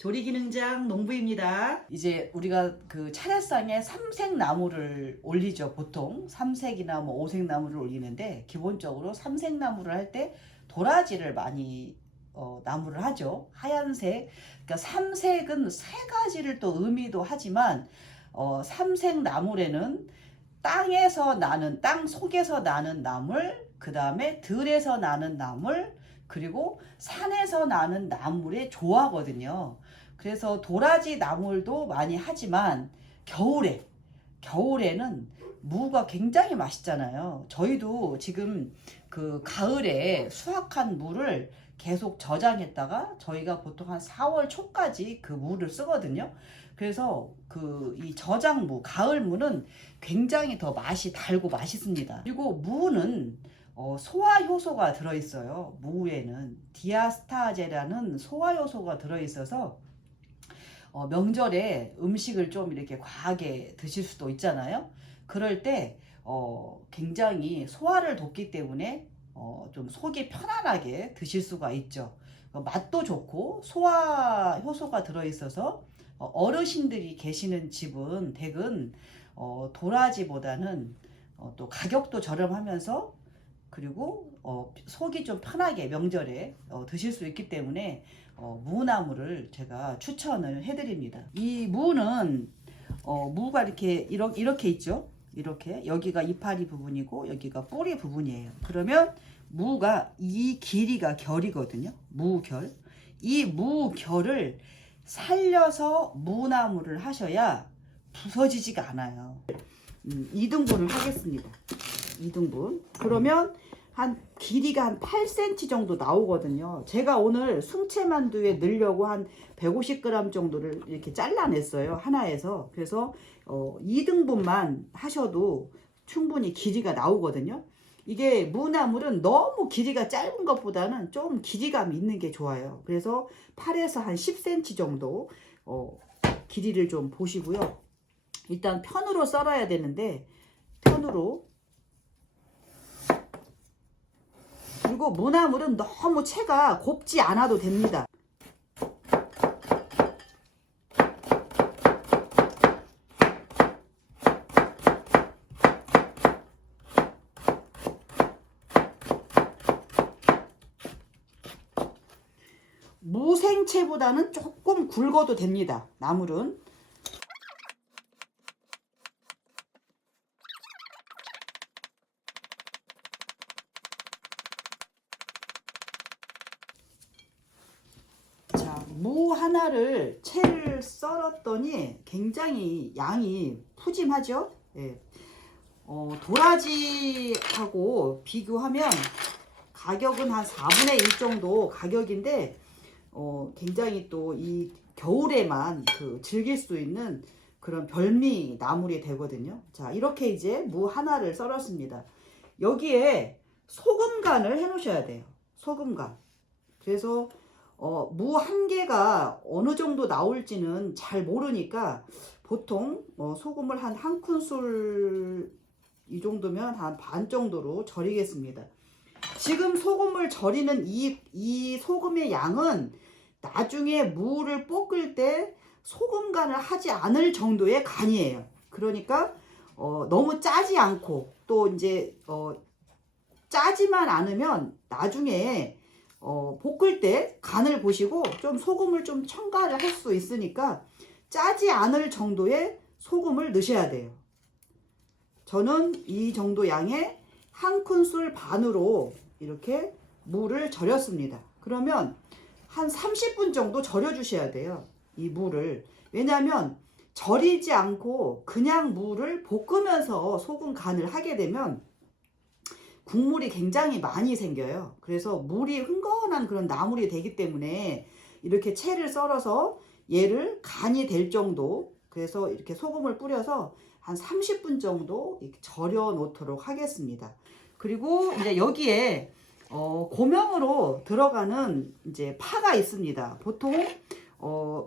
조리기능장 농부입니다. 이제 우리가 그 차례상에 삼색나무를 올리죠. 보통 삼색이나 뭐 오색나무를 올리는데 기본적으로 삼색나무를 할 때 도라지를 많이 나무를 하죠. 하얀색. 그러니까 삼색은 세 가지를 또 의미도 하지만 삼색나물에는 땅에서 나는 땅 속에서 나는 나물, 그 다음에 들에서 나는 나물, 그리고 산에서 나는 나물의 조화거든요. 그래서 도라지 나물도 많이 하지만 겨울에는 무가 굉장히 맛있잖아요. 저희도 지금 그 가을에 수확한 무를 계속 저장했다가 저희가 보통 한 4월 초까지 그 무를 쓰거든요. 그래서 그 이 저장무, 가을무는 굉장히 더 맛이 달고 맛있습니다. 그리고 무는 소화 효소가 들어있어요. 무에는 디아스타제라는 소화 효소가 들어있어서 명절에 음식을 좀 이렇게 과하게 드실 수도 있잖아요. 그럴 때 굉장히 소화를 돕기 때문에 좀 속이 편안하게 드실 수가 있죠. 맛도 좋고 소화 효소가 들어있어서 어르신들이 계시는 집은 댁은 도라지보다는 또 가격도 저렴하면서 그리고 속이 좀 편하게 명절에 드실 수 있기 때문에 무나무를 제가 추천을 해드립니다. 이 무는 무가 이렇게 있죠. 이렇게 여기가 이파리 부분이고 여기가 뿌리 부분이에요. 그러면 무가 이 길이가 결이거든요. 무결. 이 무결을 살려서 무나무를 하셔야 부서지지가 않아요. 2등분을 하겠습니다. 2등분. 그러면 한 길이가 한 8cm 정도 나오거든요. 제가 오늘 숭채만두에 넣으려고 한 150g 정도를 이렇게 잘라냈어요. 하나에서. 그래서 2등분만 하셔도 충분히 길이가 나오거든요. 이게 무나물은 너무 길이가 짧은 것보다는 좀 길이감 있는 게 좋아요. 그래서 8에서 한 10cm 정도 길이를 좀 보시고요. 일단 편으로 썰어야 되는데 편으로. 그리고 무나물은 너무 채가 곱지 않아도 됩니다. 무생채보다는 조금 굵어도 됩니다. 나물은. 자, 무 하나를 채를 썰었더니 굉장히 양이 푸짐하죠. 예. 도라지하고 비교하면 가격은 한 4분의 1 정도 가격인데 굉장히 또 이 겨울에만 즐길 수 있는 그런 별미 나물이 되거든요. 자, 이렇게 이제 무 하나를 썰었습니다. 여기에 소금 간을 해 놓으셔야 돼요. 소금 간. 그래서 무 한 개가 어느 정도 나올지는 잘 모르니까 보통 소금을 한 큰술 이 정도면 한 반 정도로 절이겠습니다. 지금 소금을 절이는 이 소금의 양은 나중에 무를 볶을 때 소금 간을 하지 않을 정도의 간이에요. 그러니까 너무 짜지 않고 또 이제 짜지만 않으면 나중에 볶을 때 간을 보시고 좀 소금을 좀 첨가를 할 수 있으니까 짜지 않을 정도의 소금을 넣으셔야 돼요. 저는 이 정도 양의 한 큰술 반으로 이렇게 무를 절였습니다. 그러면 한 30분 정도 절여 주셔야 돼요. 이 무를. 왜냐하면 절이지 않고 그냥 무를 볶으면서 소금 간을 하게 되면 국물이 굉장히 많이 생겨요. 그래서 물이 흥건한 그런 나물이 되기 때문에 이렇게 채를 썰어서 얘를 간이 될 정도, 그래서 이렇게 소금을 뿌려서 한 30분 정도 이렇게 절여 놓도록 하겠습니다. 그리고 이제 여기에 고명으로 들어가는 이제 파가 있습니다. 보통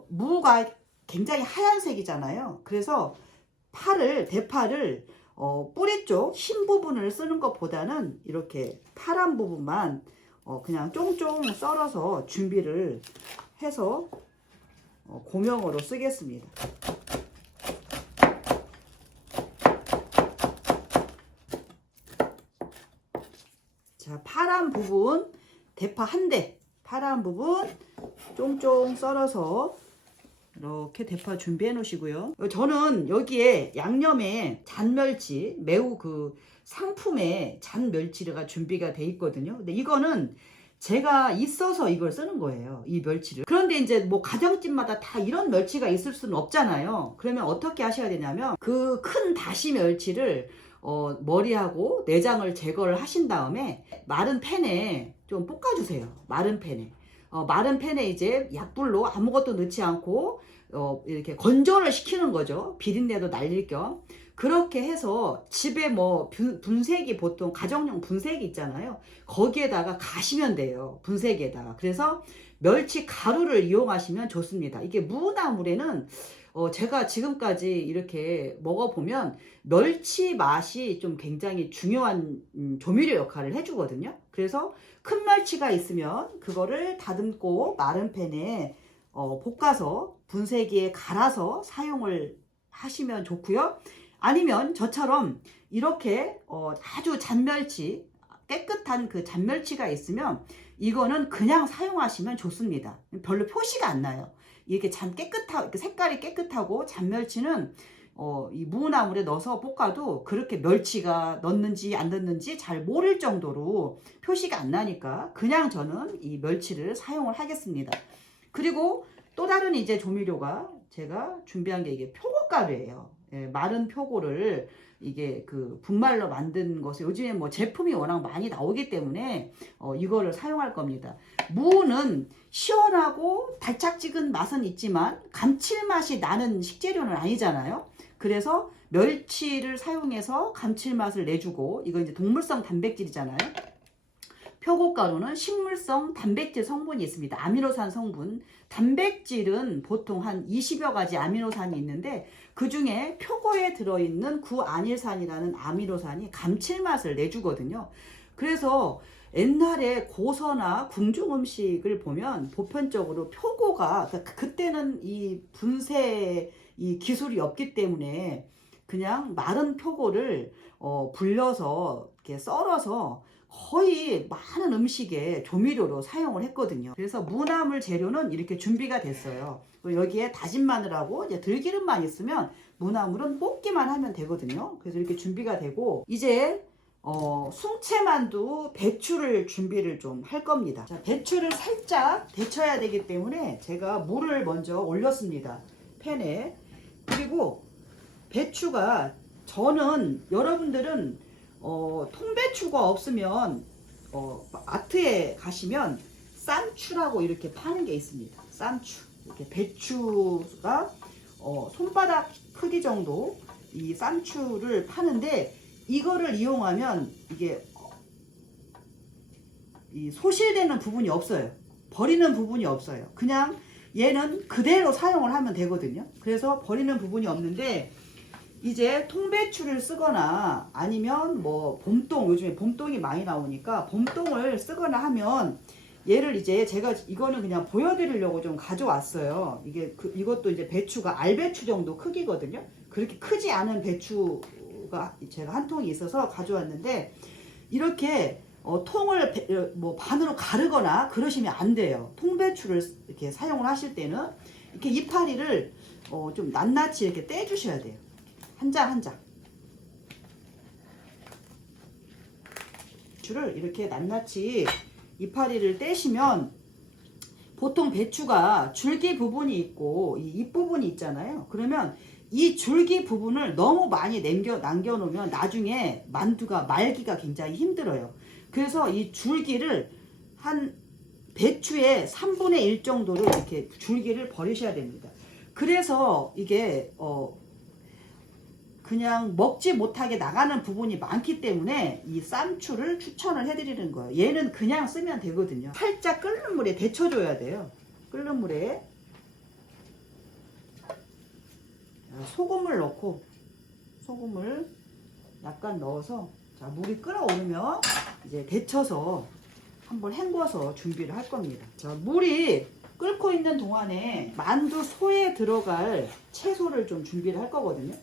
무가 굉장히 하얀색이잖아요. 그래서 대파를 뿌리 쪽 흰 부분을 쓰는 것보다는 이렇게 파란 부분만 그냥 쫑쫑 썰어서 준비를 해서 고명으로 쓰겠습니다. 자, 파란 부분 대파 한 대, 파란 부분 쫑쫑 썰어서 이렇게 대파 준비해 놓으시고요. 저는 여기에 양념에 잔멸치, 매우 그 상품에 잔멸치가 준비가 돼 있거든요. 근데 이거는 제가 있어서 이걸 쓰는 거예요, 이 멸치를. 그런데 이제 뭐 가정집마다 다 이런 멸치가 있을 수는 없잖아요. 그러면 어떻게 하셔야 되냐면 그 큰 다시 멸치를 머리하고 내장을 제거를 하신 다음에 마른 팬에 좀 볶아주세요. 마른 팬에. 마른 팬에 이제 약불로 아무것도 넣지 않고 이렇게 건조를 시키는 거죠. 비린내도 날릴 겸. 그렇게 해서 집에 뭐 분쇄기, 보통 가정용 분쇄기 있잖아요. 거기에다가 가시면 돼요. 분쇄기에다가. 그래서 멸치 가루를 이용하시면 좋습니다. 이게 무나물에는 제가 지금까지 이렇게 먹어보면 멸치 맛이 좀 굉장히 중요한 조미료 역할을 해주거든요. 그래서 큰 멸치가 있으면 그거를 다듬고 마른 팬에 볶아서 분쇄기에 갈아서 사용을 하시면 좋고요. 아니면 저처럼 이렇게 아주 잔멸치, 깨끗한 그 잔멸치가 있으면 이거는 그냥 사용하시면 좋습니다. 별로 표시가 안 나요. 이렇게 색깔이 깨끗하고 잔멸치는 이 무나물에 넣어서 볶아도 그렇게 멸치가 넣는지 안 넣는지 잘 모를 정도로 표시가 안 나니까 그냥 저는 이 멸치를 사용을 하겠습니다. 그리고 또 다른 이제 조미료가 제가 준비한 게 이게 표고가루예요. 예, 마른 표고를 이게 그 분말로 만든 것을 요즘에 뭐 제품이 워낙 많이 나오기 때문에 이거를 사용할 겁니다. 무는 시원하고 달짝지근 맛은 있지만 감칠맛이 나는 식재료는 아니잖아요. 그래서 멸치를 사용해서 감칠맛을 내주고, 이거 이제 동물성 단백질이잖아요. 표고가루는 식물성 단백질 성분이 있습니다. 아미노산 성분. 단백질은 보통 한 20여 가지 아미노산이 있는데 그 중에 표고에 들어있는 구아닐산이라는 아미노산이 감칠맛을 내주거든요. 그래서 옛날에 고서나 궁중 음식을 보면 보편적으로 표고가, 그때는 이 분쇄 이 기술이 없기 때문에 그냥 마른 표고를 불려서 이렇게 썰어서 거의 많은 음식에 조미료로 사용을 했거든요. 그래서 무나물 재료는 이렇게 준비가 됐어요. 여기에 다진 마늘하고 이제 들기름만 있으면 무나물은 볶기만 하면 되거든요. 그래서 이렇게 준비가 되고, 이제 숭채만두 배추를 준비를 좀 할 겁니다. 자, 배추를 살짝 데쳐야 되기 때문에 제가 물을 먼저 올렸습니다, 팬에. 그리고 배추가, 저는 여러분들은 통배추가 없으면 마트에 가시면 쌈추라고 이렇게 파는 게 있습니다. 쌈추. 이렇게 배추가 손바닥 크기 정도 이 쌈추를 파는데, 이거를 이용하면 이게 이 소실되는 부분이 없어요. 버리는 부분이 없어요. 그냥 얘는 그대로 사용을 하면 되거든요. 그래서 버리는 부분이 없는데, 이제 통배추를 쓰거나 아니면 뭐 봄동, 요즘에 봄동이 많이 나오니까 봄동을 쓰거나 하면, 얘를 이제 제가 이거는 그냥 보여드리려고 좀 가져왔어요. 이것도 이제 배추가 알배추 정도 크기거든요. 그렇게 크지 않은 배추가 제가 한 통이 있어서 가져왔는데, 이렇게 통을 뭐 반으로 가르거나 그러시면 안 돼요. 통배추를 이렇게 사용을 하실 때는 이렇게 이파리를 좀 낱낱이 이렇게 떼주셔야 돼요. 한 장 한 장. 배추를 이렇게 낱낱이 이파리를 떼시면, 보통 배추가 줄기 부분이 있고 이 잎부분이 있잖아요. 그러면 이 줄기 부분을 너무 많이 남겨놓으면 나중에 만두가 말기가 굉장히 힘들어요. 그래서 이 줄기를 한 배추의 3분의 1 정도로 이렇게 줄기를 버리셔야 됩니다. 그래서 이게 그냥 먹지 못하게 나가는 부분이 많기 때문에 이 쌈추를 추천을 해드리는 거예요. 얘는 그냥 쓰면 되거든요. 살짝 끓는 물에 데쳐줘야 돼요. 끓는 물에 소금을 넣고, 소금을 약간 넣어서, 자, 물이 끓어오르면 이제 데쳐서 한번 헹궈서 준비를 할 겁니다. 자, 물이 끓고 있는 동안에 만두 소에 들어갈 채소를 좀 준비를 할 거거든요.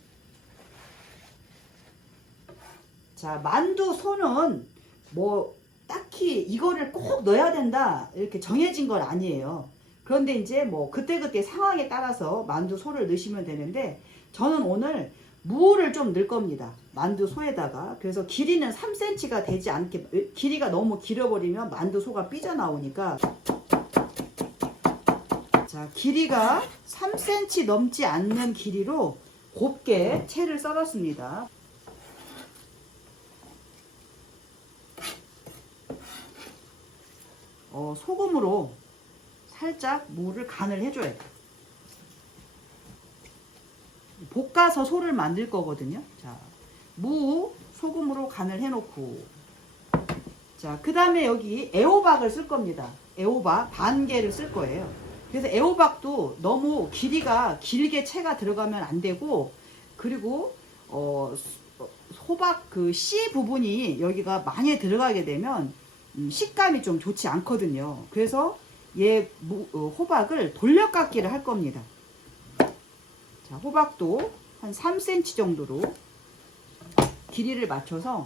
자, 만두 소는 뭐 딱히 이거를 꼭 넣어야 된다 이렇게 정해진 건 아니에요. 그런데 이제 뭐 그때그때 상황에 따라서 만두 소를 넣으시면 되는데, 저는 오늘 무를 좀 넣을 겁니다. 만두 소에다가. 그래서 길이는 3cm가 되지 않게, 길이가 너무 길어버리면 만두 소가 삐져나오니까, 자, 길이가 3cm 넘지 않는 길이로 곱게 채를 썰었습니다. 소금으로 살짝 무를 간을 해줘야 돼. 볶아서 소를 만들 거거든요. 자, 무 소금으로 간을 해놓고, 자, 그 다음에 여기 애호박을 쓸 겁니다. 애호박 반 개를 쓸 거예요. 그래서 애호박도 너무 길이가 길게 채가 들어가면 안 되고, 그리고 호박 그 씨 부분이 여기가 많이 들어가게 되면 식감이 좀 좋지 않거든요. 그래서 호박을 돌려깎기를 할 겁니다. 자, 호박도 한 3cm 정도로 길이를 맞춰서,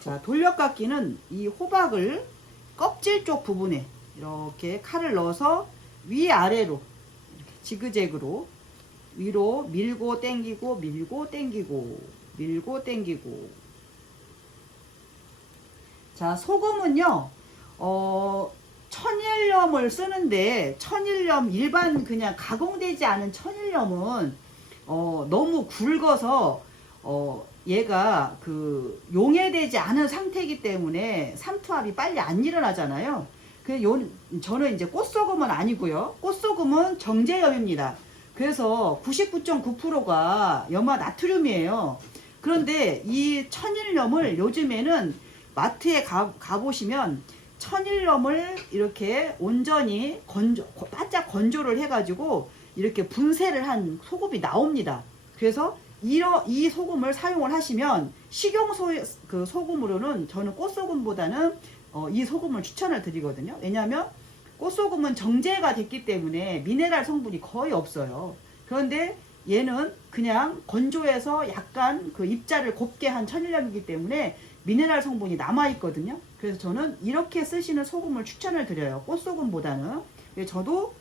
자, 돌려깎기는 이 호박을 껍질 쪽 부분에 이렇게 칼을 넣어서 위아래로 이렇게 지그재그로 위로 밀고 당기고 밀고 당기고 밀고 당기고. 자, 소금은요 천일염을 쓰는데, 천일염 일반 그냥 가공되지 않은 천일염은 너무 굵어서 얘가 그 용해되지 않은 상태이기 때문에 삼투압이 빨리 안 일어나잖아요. 저는 이제 꽃소금은 아니고요. 꽃소금은 정제염입니다. 그래서 99.9%가 염화 나트륨이에요. 그런데 이 천일염을 요즘에는 마트에 가보시면 천일염을 이렇게 온전히 바짝 건조를 해가지고 이렇게 분쇄를 한 소금이 나옵니다. 그래서 이 소금을 사용을 하시면 식용 소금으로는 저는 꽃소금보다는 이 소금을 추천을 드리거든요. 왜냐하면 꽃소금은 정제가 됐기 때문에 미네랄 성분이 거의 없어요. 그런데 얘는 그냥 건조해서 약간 그 입자를 곱게 한 천일염이기 때문에 미네랄 성분이 남아있거든요. 그래서 저는 이렇게 쓰시는 소금을 추천을 드려요. 꽃소금보다는. 저도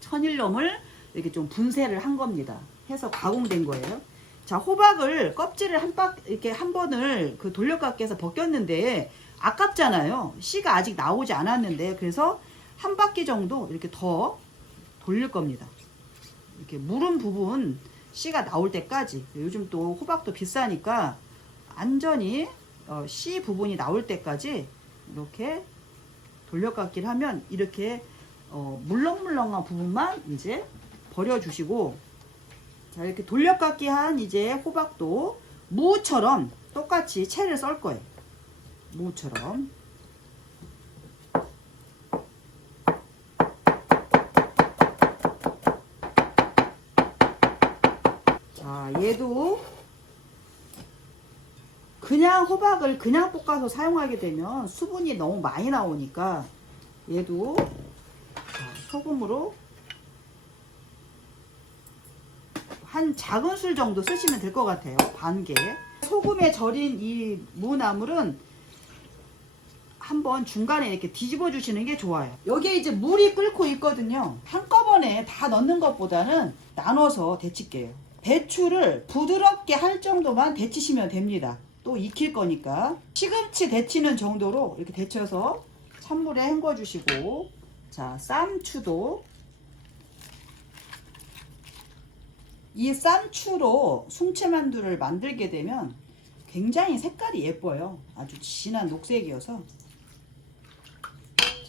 천일염을 이렇게 좀 분쇄를 한 겁니다. 해서 가공된 거예요. 자, 호박을 껍질을 이렇게 한 번을 그 돌려깎기해서 벗겼는데 아깝잖아요. 씨가 아직 나오지 않았는데, 그래서 한 바퀴 정도 이렇게 더 돌릴 겁니다. 이렇게 무른 부분 씨가 나올 때까지. 요즘 또 호박도 비싸니까 완전히 씨 부분이 나올 때까지 이렇게 돌려깎기를 하면 이렇게 물렁물렁한 부분만 이제 버려주시고, 자, 이렇게 돌려깎기 한 이제 호박도 무처럼 똑같이 채를 썰 거예요. 무처럼. 자, 얘도 그냥 호박을 그냥 볶아서 사용하게 되면 수분이 너무 많이 나오니까 얘도 소금으로 한 작은 술 정도 쓰시면 될 것 같아요. 반 개. 소금에 절인 이 무나물은 한번 중간에 이렇게 뒤집어 주시는 게 좋아요. 여기에 이제 물이 끓고 있거든요. 한꺼번에 다 넣는 것보다는 나눠서 데칠게요. 배추를 부드럽게 할 정도만 데치시면 됩니다. 또 익힐 거니까. 시금치 데치는 정도로 이렇게 데쳐서 찬물에 헹궈 주시고, 자, 쌈추도 이 쌈추로 숭채만두를 만들게 되면 굉장히 색깔이 예뻐요. 아주 진한 녹색이어서.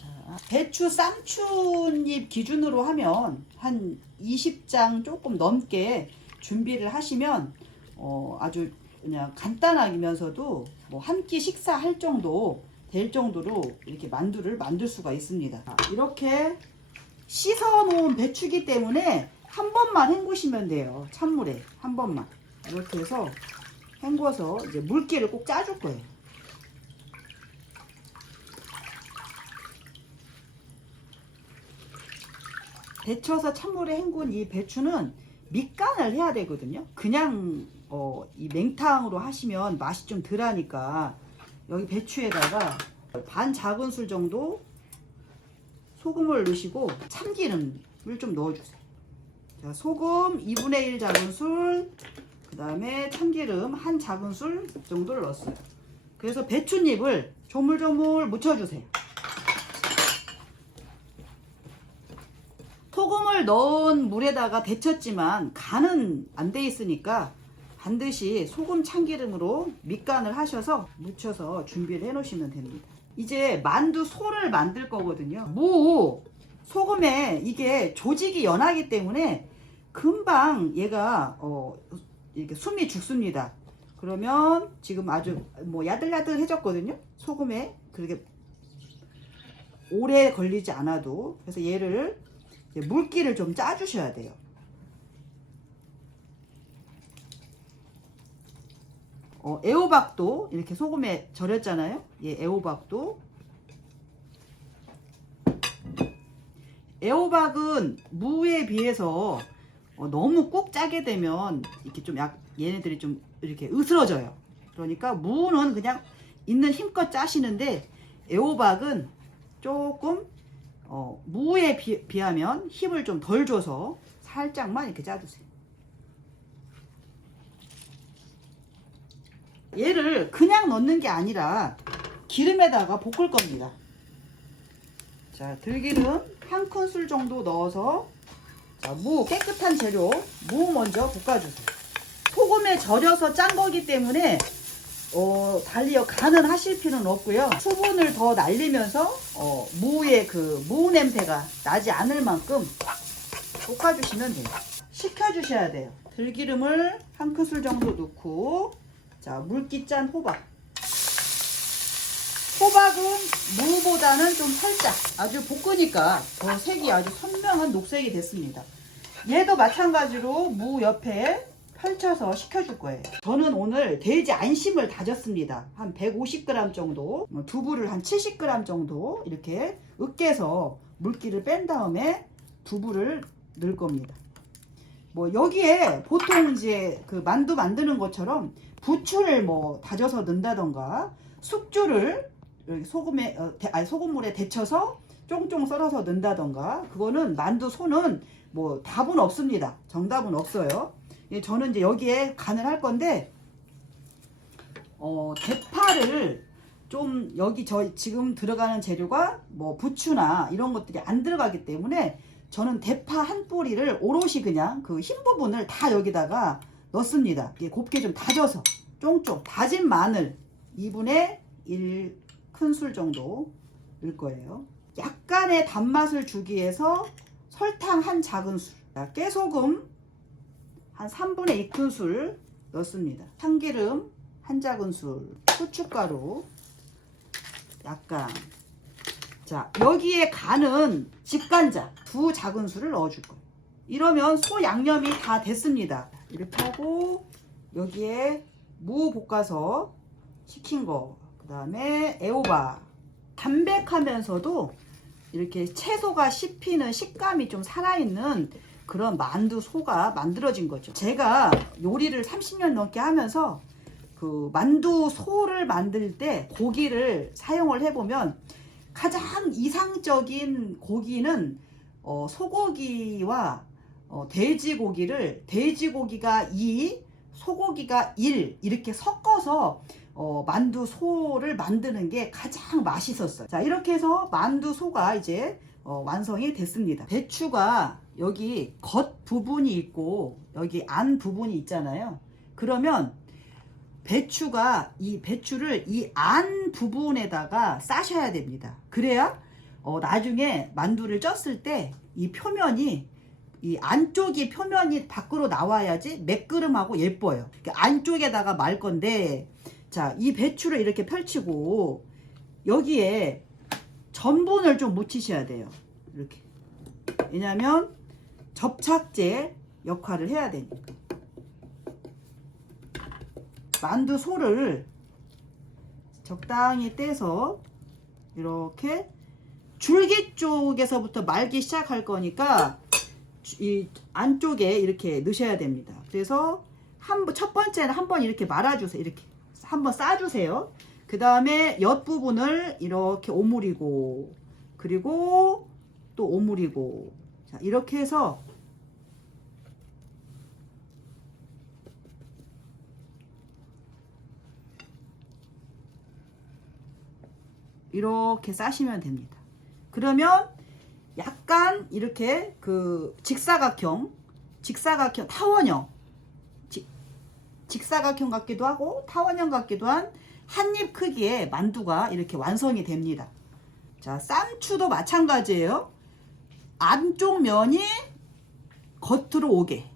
자, 배추 쌈추잎 기준으로 하면 한 20장 조금 넘게 준비를 하시면 아주 그냥 간단하면서도 뭐 한 끼 식사할 정도 될 정도로 이렇게 만두를 만들 수가 있습니다. 이렇게 씻어 놓은 배추기 때문에 한 번만 헹구시면 돼요. 찬물에 한 번만. 이렇게 해서 헹궈서 이제 물기를 꼭 짜줄 거예요. 데쳐서 찬물에 헹군 이 배추는 밑간을 해야 되거든요. 그냥 이 맹탕으로 하시면 맛이 좀 덜하니까 여기 배추에다가 반 작은술 정도 소금을 넣으시고 참기름을 좀 넣어주세요. 자, 소금 2분의 1 작은술, 그 다음에 참기름 1 작은술 정도를 넣었어요. 그래서 배춧잎을 조물조물 묻혀주세요. 소금을 넣은 물에다가 데쳤지만 간은 안 돼 있으니까 반드시 소금 참기름으로 밑간을 하셔서 묻혀서 준비를 해 놓으시면 됩니다. 이제 만두 소를 만들 거거든요. 무 소금에 이게 조직이 연하기 때문에 금방 얘가 이렇게 숨이 죽습니다. 그러면 지금 아주 야들야들해졌거든요. 소금에 그렇게 오래 걸리지 않아도. 그래서 얘를 물기를 좀 짜주셔야 돼요. 애호박도 이렇게 소금에 절였잖아요. 예, 애호박도. 애호박은 무에 비해서 너무 꼭 짜게 되면 이렇게 좀 얘네들이 좀 이렇게 으스러져요. 그러니까 무는 그냥 있는 힘껏 짜시는데 애호박은 조금 무에 비하면 힘을 좀 덜 줘서 살짝만 이렇게 짜주세요. 얘를 그냥 넣는 게 아니라 기름에다가 볶을 겁니다. 자, 들기름 1큰술 정도 넣어서, 자, 무 깨끗한 재료 무 먼저 볶아주세요. 소금에 절여서 짠 거기 때문에 달리 간은 하실 필요는 없고요. 수분을 더 날리면서 무의 그 무 냄새가 나지 않을 만큼 볶아주시면 돼요. 식혀주셔야 돼요. 들기름을 1큰술 정도 넣고, 자, 물기 짠 호박. 호박은 무보다는 좀 살짝 아주 볶으니까 더 색이 아주 선명한 녹색이 됐습니다. 얘도 마찬가지로 무 옆에 펼쳐서 식혀줄 거예요. 저는 오늘 돼지 안심을 다졌습니다. 한 150g 정도, 두부를 한 70g 정도 이렇게 으깨서 물기를 뺀 다음에 두부를 넣을 겁니다. 여기에 보통 이제 그 만두 만드는 것처럼 부추를 다져서 넣는다던가 숙주를 소금물에 데쳐서 쫑쫑 썰어서 넣는다던가, 그거는 만두 소는 답은 없습니다. 정답은 없어요. 저는 이제 여기에 간을 할 건데, 대파를 좀 여기 지금 들어가는 재료가 부추나 이런 것들이 안 들어가기 때문에 저는 대파 한 뿌리를 오롯이 그냥 그 흰 부분을 다 여기다가 넣습니다. 곱게 좀 다져서 쫑쫑. 다진 마늘 2분의 1 큰술 정도 넣을 거예요. 약간의 단맛을 주기 위해서 설탕 1 작은술, 깨소금 한 3분의 2 큰술 넣습니다. 참기름 1 작은술, 후춧가루 약간. 자, 여기에 간은 직간장 2 작은술을 넣어줄 거예요. 이러면 소 양념이 다 됐습니다. 이렇게 하고 여기에 무 볶아서 식힌 거, 그 다음에 애호박, 담백하면서도 이렇게 채소가 씹히는 식감이 좀 살아있는 그런 만두 소가 만들어진 거죠. 제가 요리를 30년 넘게 하면서 그 만두 소를 만들 때 고기를 사용을 해보면 가장 이상적인 고기는 소고기와 돼지고기가 2, 소고기가 1 이렇게 섞어서 만두 소를 만드는 게 가장 맛있었어요. 자, 이렇게 해서 만두 소가 이제 완성이 됐습니다. 배추가 여기 겉 부분이 있고 여기 안 부분이 있잖아요. 그러면 배추를 이 안 부분에다가 싸셔야 됩니다. 그래야 나중에 만두를 쪘을 때 이 표면이, 이 안쪽이 표면이 밖으로 나와야지 매끄름하고 예뻐요. 안쪽에다가 말 건데, 자, 이 배추를 이렇게 펼치고 여기에 전분을 좀 묻히셔야 돼요. 이렇게. 왜냐면 접착제 역할을 해야 되니까. 만두 소를 적당히 떼서 이렇게 줄기 쪽에서부터 말기 시작할 거니까 이 안쪽에 이렇게 넣으셔야 됩니다. 그래서 첫 번째는 한번 이렇게 말아주세요. 이렇게 한번 싸주세요. 그 다음에 옆부분을 이렇게 오므리고, 그리고 또 오므리고, 자, 이렇게 해서 이렇게 싸시면 됩니다. 그러면 약간 이렇게 그 직사각형 타원형, 직사각형 같기도 하고 타원형 같기도 한 한입 크기의 만두가 이렇게 완성이 됩니다. 자, 쌈추도 마찬가지예요. 안쪽 면이 겉으로 오게.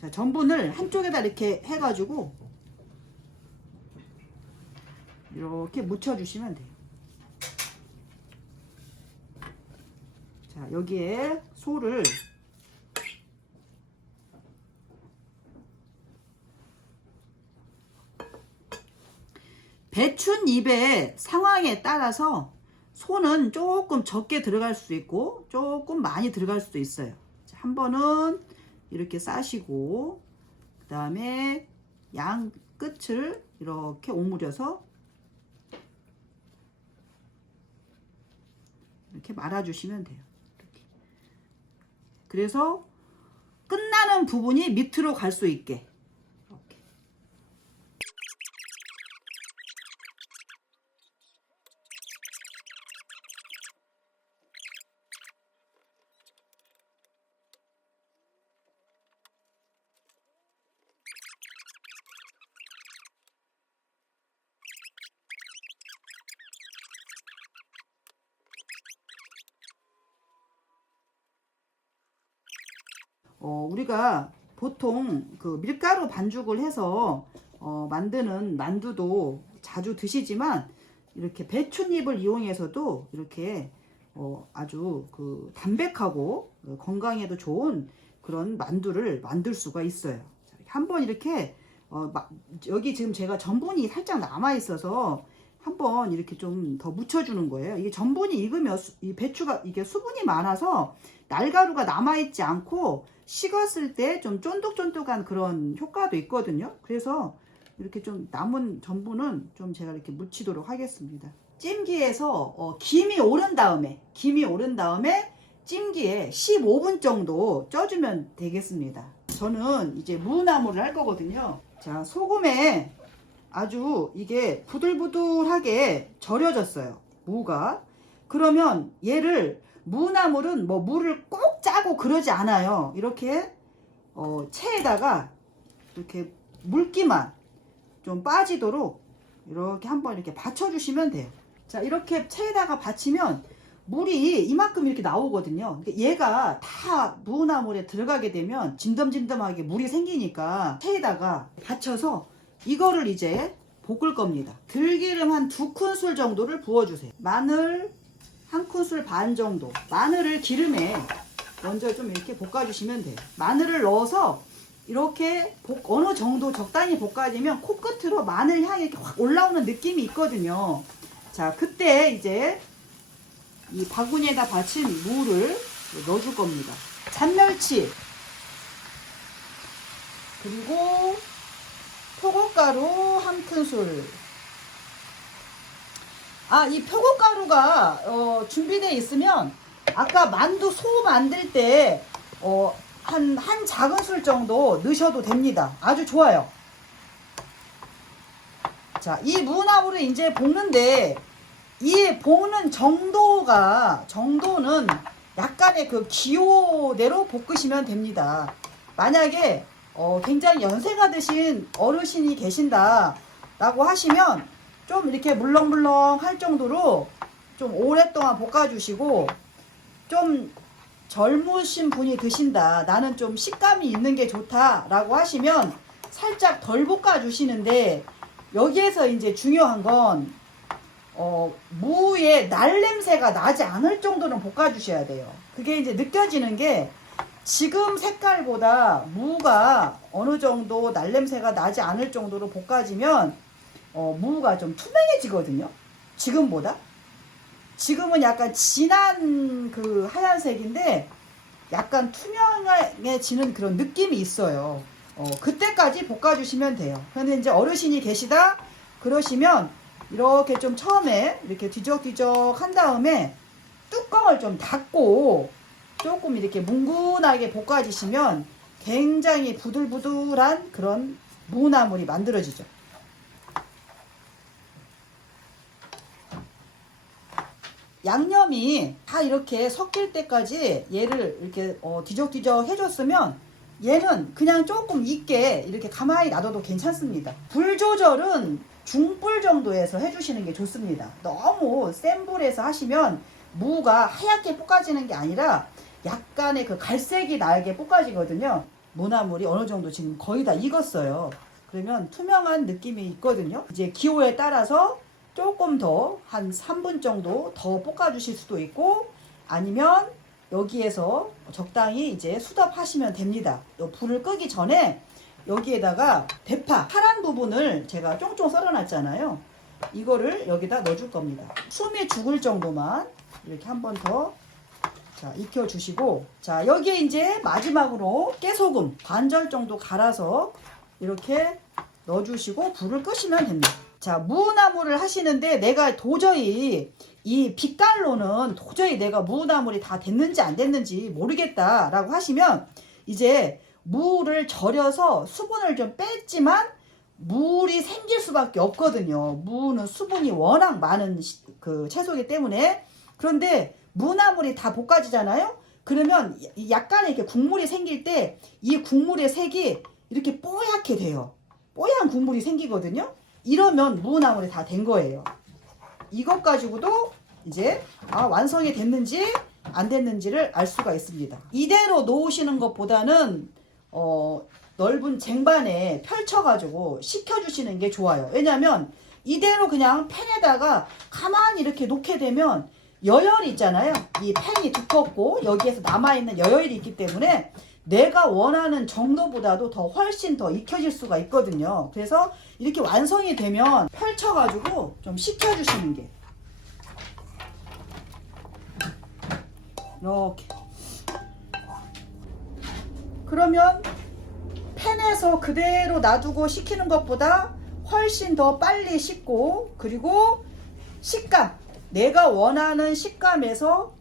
자, 전분을 한쪽에다 이렇게 해가지고 이렇게 묻혀주시면 돼요. 자, 여기에 소를 배춧잎의 상황에 따라서 소는 조금 적게 들어갈 수 있고 조금 많이 들어갈 수도 있어요. 자, 한 번은 이렇게 싸시고 그 다음에 양 끝을 이렇게 오므려서 이렇게 말아주시면 돼요. 이렇게. 그래서 끝나는 부분이 밑으로 갈 수 있게. 이렇게. 우리가 보통 그 밀가루 반죽을 해서 만드는 만두도 자주 드시지만 이렇게 배춧잎을 이용해서도 이렇게 아주 그 담백하고 건강에도 좋은 그런 만두를 만들 수가 있어요. 한번 이렇게 여기 지금 제가 전분이 살짝 남아 있어서 한번 이렇게 좀 더 묻혀주는 거예요. 이게 전분이 익으면 이 배추가 이게 수분이 많아서 날가루가 남아있지 않고 식었을 때 좀 쫀득쫀득한 그런 효과도 있거든요. 그래서 이렇게 좀 남은 전분은 좀 제가 이렇게 묻히도록 하겠습니다. 찜기에서 김이 오른 다음에 찜기에 15분 정도 쪄주면 되겠습니다. 저는 이제 무나물을 할 거거든요. 자, 소금에 아주 이게 부들부들하게 절여졌어요. 무가. 그러면 얘를 무나물은 뭐 물을 꼭 짜고 그러지 않아요. 이렇게 체에다가 이렇게 물기만 좀 빠지도록 이렇게 한번 이렇게 받쳐주시면 돼요. 자, 이렇게 체에다가 받치면 물이 이만큼 이렇게 나오거든요. 얘가 다 무나물에 들어가게 되면 진덤진덤하게 물이 생기니까 체에다가 받쳐서 이거를 이제 볶을 겁니다. 들기름 한 2큰술 정도를 부어주세요. 마늘 1큰술 반 정도. 마늘을 기름에 먼저 좀 이렇게 볶아주시면 돼요. 마늘을 넣어서 이렇게 어느 정도 적당히 볶아지면 코끝으로 마늘 향이 이렇게 확 올라오는 느낌이 있거든요. 자, 그때 이제 이 바구니에다 받친 무를 넣어줄 겁니다. 잔멸치 그리고 표고가루 1큰술. 이 표고가루가 준비되어 있으면 아까 만두 소 만들 때 한 작은술 정도 넣으셔도 됩니다. 아주 좋아요. 자, 이 무나물을 이제 볶는데 이 볶는 정도는 약간의 그 기호대로 볶으시면 됩니다. 만약에 굉장히 연세가 드신 어르신이 계신다 라고 하시면 좀 이렇게 물렁물렁 할 정도로 좀 오랫동안 볶아주시고, 좀 젊으신 분이 드신다, 나는 좀 식감이 있는 게 좋다 라고 하시면 살짝 덜 볶아주시는데, 여기에서 이제 중요한 건 무의 날냄새가 나지 않을 정도는 볶아주셔야 돼요. 그게 이제 느껴지는 게 지금 색깔보다 무가 어느 정도 날냄새가 나지 않을 정도로 볶아지면 무가 좀 투명해지거든요. 지금보다. 지금은 약간 진한 그 하얀색인데 약간 투명해지는 그런 느낌이 있어요. 그때까지 볶아주시면 돼요. 근데 이제 어르신이 계시다 그러시면 이렇게 좀 처음에 이렇게 뒤적뒤적 한 다음에 뚜껑을 좀 닫고 조금 이렇게 뭉근하게 볶아주시면 굉장히 부들부들한 그런 무나물이 만들어지죠. 양념이 다 이렇게 섞일 때까지 얘를 이렇게 뒤적뒤적 해줬으면 얘는 그냥 조금 익게 이렇게 가만히 놔둬도 괜찮습니다. 불 조절은 중불 정도에서 해주시는 게 좋습니다. 너무 센 불에서 하시면 무가 하얗게 볶아지는 게 아니라 약간의 그 갈색이 나게 볶아지거든요. 무나물이 어느 정도 지금 거의 다 익었어요. 그러면 투명한 느낌이 있거든요. 이제 기호에 따라서 조금 더 한 3분 정도 더 볶아 주실 수도 있고 아니면 여기에서 적당히 이제 수납하시면 됩니다. 불을 끄기 전에 여기에다가 대파 파란 부분을 제가 쫑쫑 썰어 놨잖아요. 이거를 여기다 넣어줄 겁니다. 숨이 죽을 정도만 이렇게 한 번 더 익혀 주시고, 자 여기에 이제 마지막으로 깨소금 반절 정도 갈아서 이렇게 넣어주시고 불을 끄시면 됩니다. 자, 무나물을 하시는데 내가 도저히 이 빛깔로는 도저히 내가 무나물이 다 됐는지 안 됐는지 모르겠다 라고 하시면 이제 무를 절여서 수분을 좀 뺐지만 물이 생길 수밖에 없거든요. 무는 수분이 워낙 많은 그 채소이기 때문에. 그런데 무나물이 다 볶아지잖아요. 그러면 약간의 이렇게 국물이 생길 때 이 국물의 색이 이렇게 뽀얗게 돼요. 뽀얀 국물이 생기거든요. 이러면 무나물이 다 된 거예요. 이것 가지고도 이제 완성이 됐는지 안 됐는지를 알 수가 있습니다. 이대로 놓으시는 것보다는 넓은 쟁반에 펼쳐가지고 식혀주시는 게 좋아요. 왜냐하면 이대로 그냥 팬에다가 가만히 이렇게 놓게 되면 여열이 있잖아요. 이 팬이 두껍고 여기에서 남아있는 여열이 있기 때문에 내가 원하는 정도보다도 더 훨씬 더 익혀질 수가 있거든요. 그래서 이렇게 완성이 되면 펼쳐가지고 좀 식혀주시는 게 이렇게. 그러면 팬에서 그대로 놔두고 식히는 것보다 훨씬 더 빨리 식고, 그리고 식감, 내가 원하는 식감에서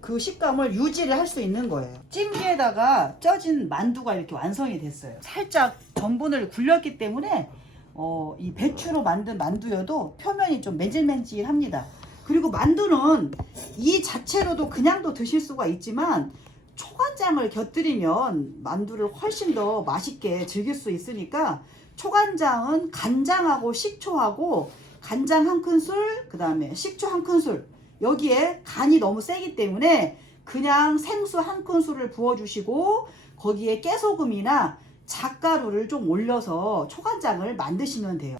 그 식감을 유지를 할 수 있는 거예요. 찜기에다가 쪄진 만두가 이렇게 완성이 됐어요. 살짝 전분을 굴렸기 때문에 이 배추로 만든 만두여도 표면이 좀 맨질맨질합니다. 그리고 만두는 이 자체로도 그냥도 드실 수가 있지만 초간장을 곁들이면 만두를 훨씬 더 맛있게 즐길 수 있으니까 초간장은 간장하고 식초하고 간장 한 큰술, 그 다음에 식초 한 큰술, 여기에 간이 너무 세기 때문에 그냥 생수 한 큰술을 부어주시고 거기에 깨소금이나 잣가루를 좀 올려서 초간장을 만드시면 돼요.